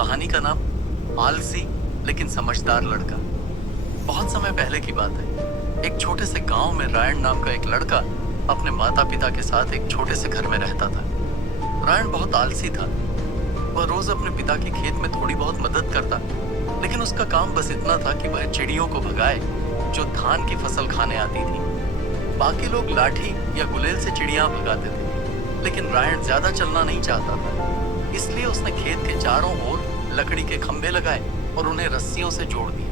कहानी का नाम आलसी लेकिन समझदार लड़का। बहुत समय पहले की बात है। एक छोटे से गांव में रायन नाम का एक लड़का अपने माता पिता के साथ एक छोटे से घर में रहता था। रायन बहुत आलसी था। वह रोज अपने पिता के खेत में थोड़ी बहुत मदद करता, लेकिन उसका काम बस इतना था कि वह चिड़ियों को भगाए जो धान की फसल खाने आती थी। बाकी लोग लाठी या गुलेल से चिड़िया भगाते थे, लेकिन रायन ज्यादा चलना नहीं चाहता था। इसलिए उसने खेत के चारों ओर लकड़ी के खंभे लगाए और उन्हें रस्सियों से जोड़ दिए।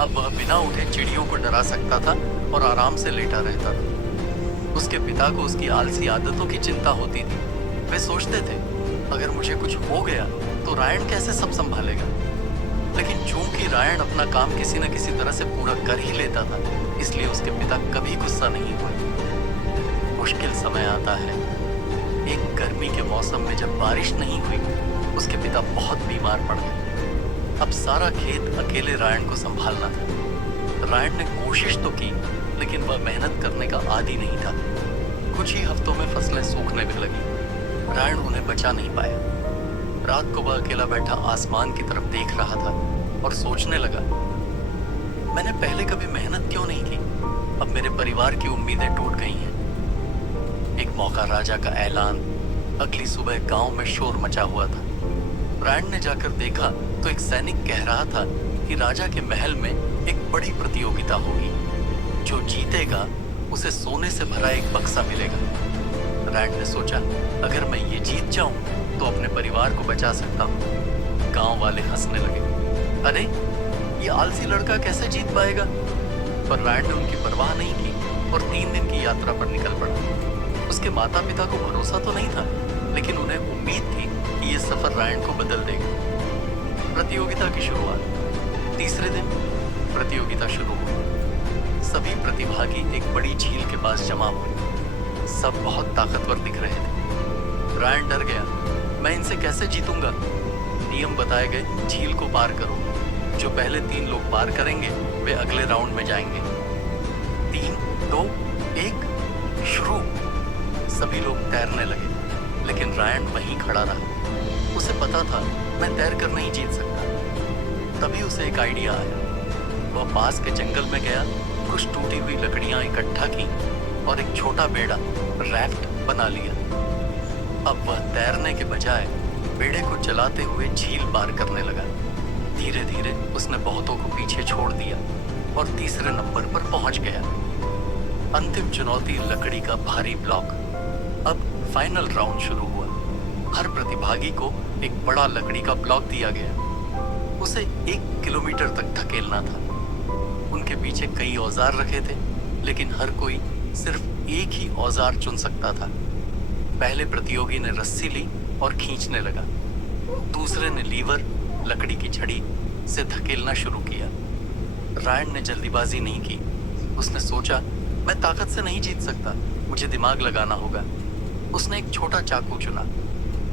अब वह बिना उठे चिड़ियों को डरा सकता था और आराम से लेटा रहता था। उसके पिता को उसकी आलसी आदतों की चिंता होती थी। वे सोचते थे, अगर मुझे कुछ हो गया तो रायन कैसे सब संभालेगा। लेकिन चूंकि रायन अपना काम किसी न किसी तरह से पूरा कर ही लेता था, इसलिए उसके पिता कभी गुस्सा नहीं हुए। मुश्किल समय आता है। एक गर्मी के मौसम में जब बारिश नहीं हुई, उसके पिता बहुत बीमार पड़ गए। अब सारा खेत अकेले रायन को संभालना था। रायन ने कोशिश तो की, लेकिन वह मेहनत करने का आदी नहीं था। कुछ ही हफ्तों में फसलें सूखने भी लगी। रायन उन्हें बचा नहीं पाया। रात को वह अकेला बैठा आसमान की तरफ देख रहा था और सोचने लगा, मैंने पहले कभी मेहनत क्यों नहीं की। अब मेरे परिवार की उम्मीदें टूट गई हैं। एक मौका राजा का ऐलान। अगली सुबह गांव में शोर मचा हुआ था। रायन ने जाकर देखा तो एक सैनिक कह रहा था कि राजा के महल में एक बड़ी प्रतियोगिता होगी। जो जीतेगा उसे सोने से भरा एक बक्सा मिलेगा। रायन ने सोचा, अगर मैं ये जीत जाऊं तो अपने परिवार को बचा सकता हूँ। गांव वाले हंसने लगे, अरे ये आलसी लड़का कैसे जीत पाएगा। पर रायन ने उनकी परवाह नहीं की और 3 दिन की यात्रा पर निकल पड़ा। उसके माता पिता को भरोसा तो नहीं था, लेकिन उन्हें उम्मीद थी कि यह सफर रायन को बदल देगा। प्रतियोगिता की शुरुआत। तीसरे दिन प्रतियोगिता शुरू हुई। सभी प्रतिभागी एक बड़ी झील के पास जमा हुए। सब बहुत ताकतवर दिख रहे थे। रायन डर गया, मैं इनसे कैसे जीतूंगा। नियम बताए गए, झील को पार करो। जो पहले 3 लोग पार करेंगे वे अगले राउंड में जाएंगे। 3, 2, 1, शुरू। सभी लोग तैरने लगे, लेकिन रायन वहीं खड़ा रहा। उसे पता था, मैं तैर कर नहीं जीत सकता। तभी उसे एक आइडिया आया। वह पास के जंगल में गया, कुछ टूटी हुई लकड़ियां इकट्ठा की और एक छोटा बेड़ा रैफ्ट बना लिया। अब वह तैरने के बजाय बेड़े को चलाते हुए झील पार करने लगा। धीरे धीरे उसने बहुतों को पीछे छोड़ दिया और तीसरे नंबर पर पहुंच गया। अंतिम चुनौती, लकड़ी का भारी ब्लॉक। अब फाइनल राउंड शुरू हुआ। हर प्रतिभागी को एक बड़ा लकड़ी का ब्लॉक दिया गया। उसे 1 किलोमीटर तक धकेलना था। उनके पीछे कई औजार रखे थे, लेकिन हर कोई सिर्फ एक ही औजार चुन सकता था। पहले प्रतियोगी ने रस्सी ली और खींचने लगा। दूसरे ने लीवर, लकड़ी की छड़ी से धकेलना शुरू किया। रायन ने जल्दीबाजी नहीं की। उसने सोचा, मैं ताकत से नहीं जीत सकता, मुझे दिमाग लगाना होगा। उसने एक छोटा चाकू चुना।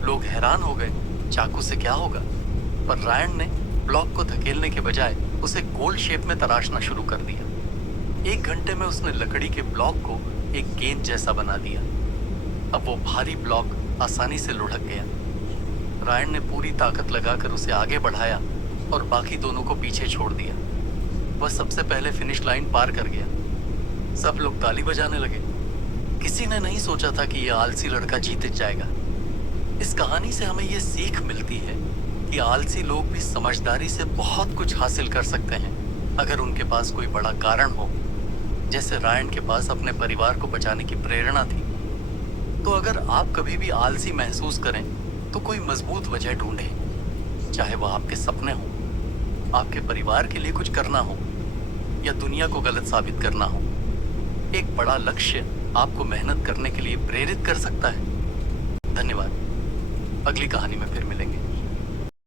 लोग हैरान हो गए, चाकू से क्या होगा। पर रायन ने ब्लॉक को धकेलने के बजाय उसे गोल शेप में तराशना शुरू कर दिया। 1 घंटे में उसने लकड़ी के ब्लॉक को एक गेंद जैसा बना दिया। अब वो भारी ब्लॉक आसानी से लुढ़क गया। रायन ने पूरी ताकत लगाकर उसे आगे बढ़ाया और बाकी दोनों को पीछे छोड़ दिया। वह सबसे पहले फिनिश लाइन पार कर गया। सब लोग ताली बजाने लगे। किसी ने नहीं सोचा था कि यह आलसी लड़का जीत जाएगा। इस कहानी से हमें यह सीख मिलती है कि आलसी लोग भी समझदारी से बहुत कुछ हासिल कर सकते हैं, अगर उनके पास कोई बड़ा कारण हो। जैसे रायन के पास अपने परिवार को बचाने की प्रेरणा थी। तो अगर आप कभी भी आलसी महसूस करें तो कोई मजबूत वजह ढूंढें। चाहे वह आपके सपने हो, आपके परिवार के लिए कुछ करना हो, या दुनिया को गलत साबित करना हो। एक बड़ा लक्ष्य आपको मेहनत करने के लिए प्रेरित कर सकता है। धन्यवाद। अगली कहानी में फिर मिलेंगे।